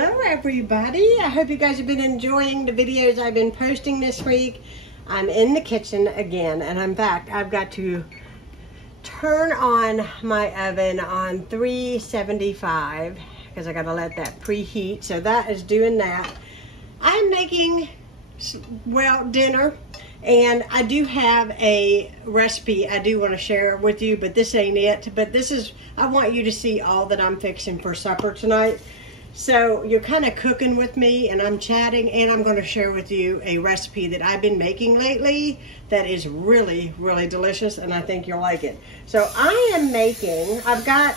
Hello everybody. I hope you guys have been enjoying the videos I've been posting this week. I'm in the kitchen again and I'm back. I've got to turn on my oven on 375 because I got to let that preheat. So that is doing that. I'm making, well, dinner, and I do have a recipe I do want to share with you, but this ain't it. But this is, I want you to see all that I'm fixing for supper tonight. So you're kind of cooking with me and I'm chatting, and I'm going to share with you a recipe that I've been making lately that is really, really delicious, and I think you'll like it. So I am making, I've got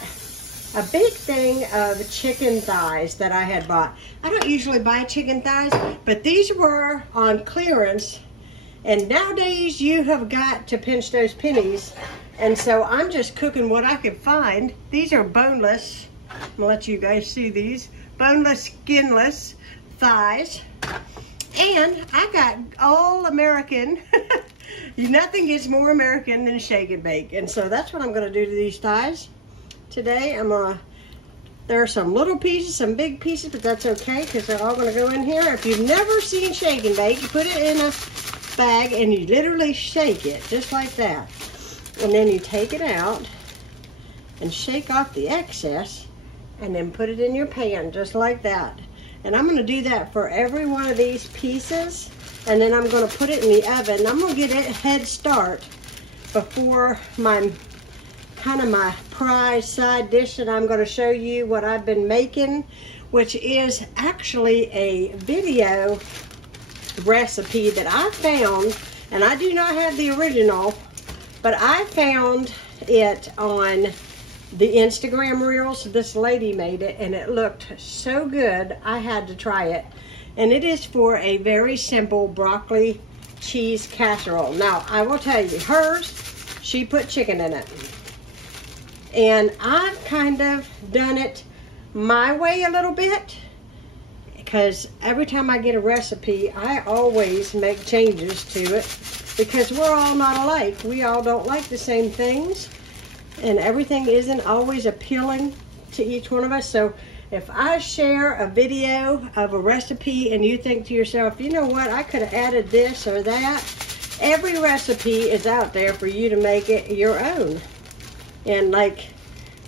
a big thing of chicken thighs that I had bought. I don't usually buy chicken thighs, but these were on clearance, and nowadays you have got to pinch those pennies, and so I'm just cooking what I could find. These are boneless. I'm gonna let you guys see these. Boneless, skinless thighs. And I got all American. Nothing gets more American than shake and bake. And so that's what I'm gonna do to these thighs today. There are some little pieces, some big pieces, but that's okay because they're all gonna go in here. If you've never seen shake and bake, you put it in a bag and you literally shake it just like that. And then you take it out and shake off the excess, and then put it in your pan just like that. And I'm going to do that for every one of these pieces, and then I'm going to put it in the oven. I'm going to get a head start before my prize side dish that I'm going to show you what I've been making, which is actually a video recipe that I found, and I do not have the original, but I found it on the Instagram reels. This lady made it and it looked so good I had to try it, and it is for a very simple broccoli cheese casserole. Now I will tell you, hers, she put chicken in it, and I've kind of done it my way a little bit because every time I get a recipe I always make changes to it because we're all not alike. We all don't like the same things, and everything isn't always appealing to each one of us. So if I share a video of a recipe and you think to yourself, you know what, I could have added this or that, every recipe is out there for you to make it your own. And like,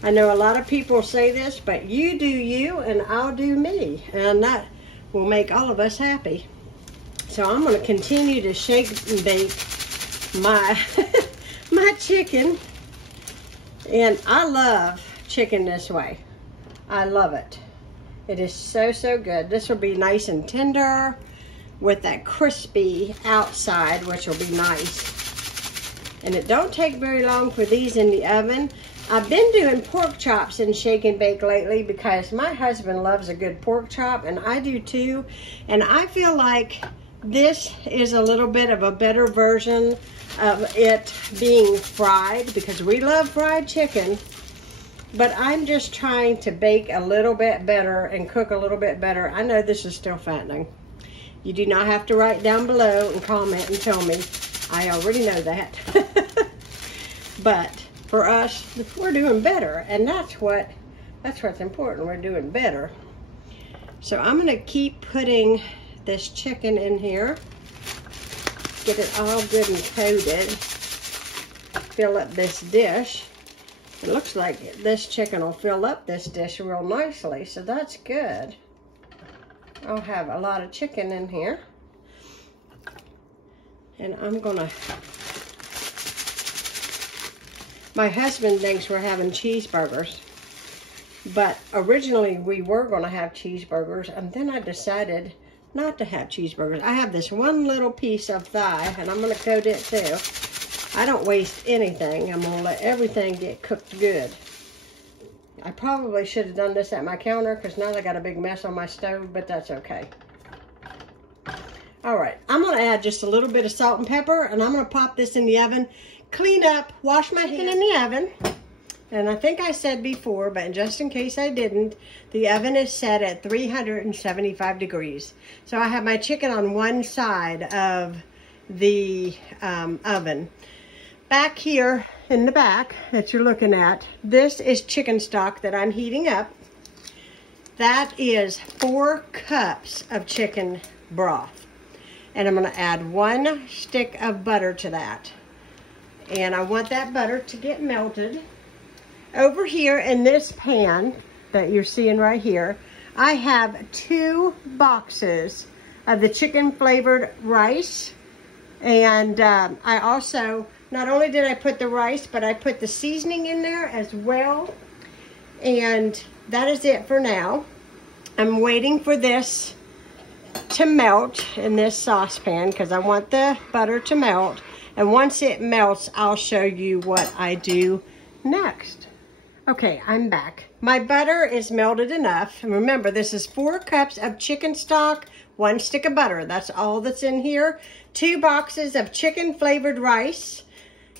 I know a lot of people say this, but you do you and I'll do me, and that will make all of us happy. So I'm going to continue to shake and bake my my chicken. And I love chicken this way. I love it. It is so, so good. This will be nice and tender with that crispy outside, which will be nice. And it don't take very long for these in the oven. I've been doing pork chops in shake and bake lately because my husband loves a good pork chop, and I do too. And I feel like this is a little bit of a better version of it being fried because we love fried chicken, but I'm just trying to bake a little bit better and cook a little bit better. I know this is still fattening. You do not have to write down below and comment and tell me. I already know that. But for us, we're doing better, and that's what's important. We're doing better. So I'm going to keep putting this chicken in here, get it all good and coated, fill up this dish. It looks like this chicken will fill up this dish real nicely, so that's good. I'll have a lot of chicken in here, and I'm gonna, my husband thinks we're having cheeseburgers, but originally we were gonna have cheeseburgers, and then I decided not to have cheeseburgers. I have this one little piece of thigh, and I'm gonna coat it too. I don't waste anything. I'm gonna let everything get cooked good. I probably should have done this at my counter because now I got a big mess on my stove, but that's okay. All right, I'm gonna add just a little bit of salt and pepper, and I'm gonna pop this in the oven, clean up, wash my hands in the oven. And I think I said before, but just in case I didn't, the oven is set at 375 degrees. So I have my chicken on one side of the oven. Back here in the back that you're looking at, this is chicken stock that I'm heating up. That is 4 cups of chicken broth. And I'm gonna add 1 stick of butter to that. And I want that butter to get melted. Over here in this pan that you're seeing right here, I have 2 boxes of the chicken flavored rice. And I also, not only did I put the rice, but I put the seasoning in there as well. And that is it for now. I'm waiting for this to melt in this saucepan because I want the butter to melt. And once it melts, I'll show you what I do next. Okay, I'm back. My butter is melted enough. And remember, this is 4 cups of chicken stock, 1 stick of butter. That's all that's in here. 2 boxes of chicken flavored rice.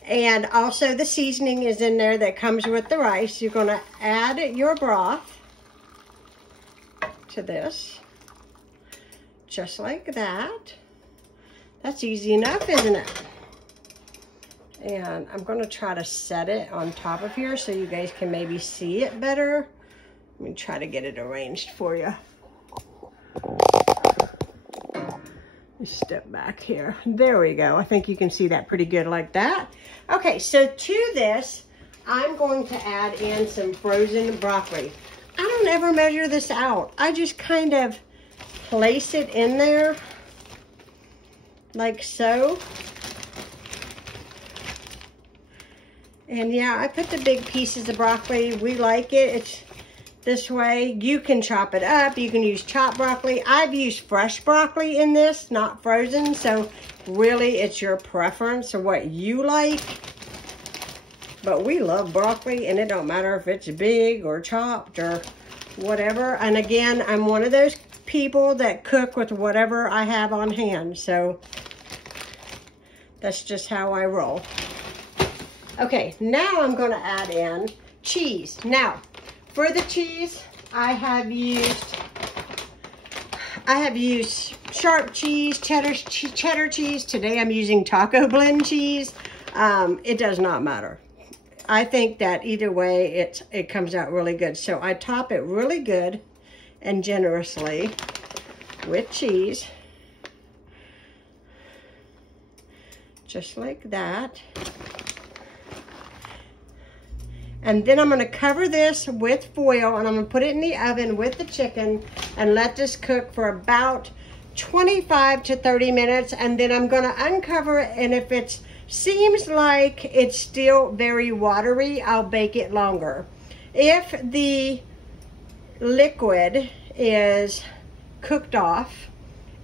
And also the seasoning is in there that comes with the rice. You're gonna add your broth to this, just like that. That's easy enough, isn't it? And I'm gonna try to set it on top of here so you guys can maybe see it better. Let me try to get it arranged for you. Step back here. There we go. I think you can see that pretty good like that. Okay, so to this, I'm going to add in some frozen broccoli. I don't ever measure this out. I just kind of place it in there like so. And yeah, I put the big pieces of broccoli. We like it. It's this way. You can chop it up. You can use chopped broccoli. I've used fresh broccoli in this, not frozen. So really it's your preference or what you like. But we love broccoli, and it don't matter if it's big or chopped or whatever. And again, I'm one of those people that cook with whatever I have on hand. So that's just how I roll. Okay, now I'm going to add in cheese. Now, for the cheese, I have used sharp cheese, cheddar cheese. Today I'm using taco blend cheese. It does not matter. I think that either way, it comes out really good. So I top it really good and generously with cheese. Just like that. And then I'm gonna cover this with foil, and I'm gonna put it in the oven with the chicken and let this cook for about 25 to 30 minutes. And then I'm gonna uncover it, and if it seems like it's still very watery, I'll bake it longer. If the liquid is cooked off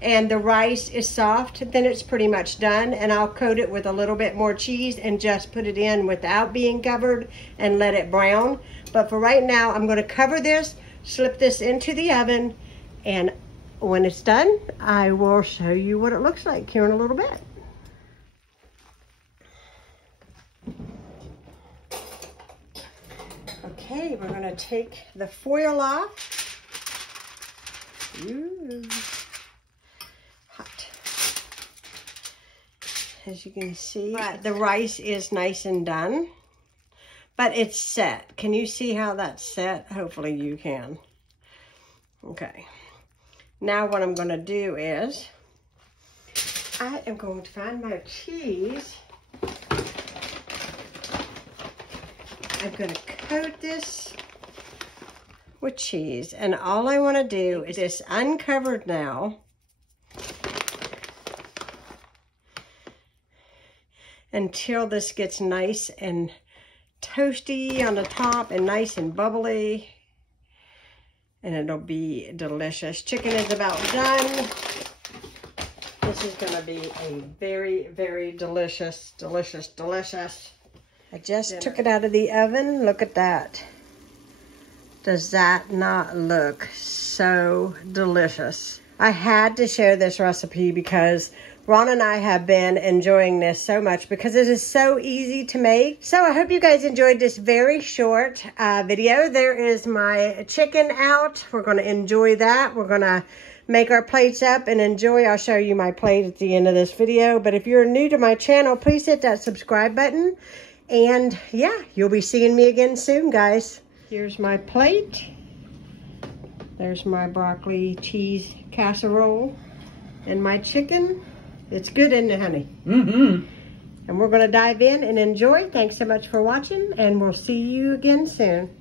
and the rice is soft, then it's pretty much done, and I'll coat it with a little bit more cheese and just put it in without being covered and let it brown. But for right now, I'm gonna cover this, slip this into the oven, and when it's done, I will show you what it looks like here in a little bit. Okay, we're gonna take the foil off. Ooh. Hot. As you can see, the rice is nice and done, but it's set. Can you see how that's set? Hopefully you can. Okay. Now what I'm gonna do is, I am going to find my cheese. I'm gonna coat this with cheese, and all I want to do is this uncovered now, until this gets nice and toasty on the top and nice and bubbly, and it'll be delicious. Chicken is about done. This is gonna be a very, very delicious, delicious, delicious. I just took it out of the oven. Look at that. Does that not look so delicious? I had to share this recipe because Ron and I have been enjoying this so much because it is so easy to make. So I hope you guys enjoyed this very short video. There is my chicken out. We're going to enjoy that. We're going to make our plates up and enjoy. I'll show you my plate at the end of this video. But if you're new to my channel, please hit that subscribe button. And yeah, you'll be seeing me again soon, guys. Here's my plate. There's my broccoli cheese casserole. And my chicken. It's good, isn't it, honey? Mm-hmm. And we're going to dive in and enjoy. Thanks so much for watching, and we'll see you again soon.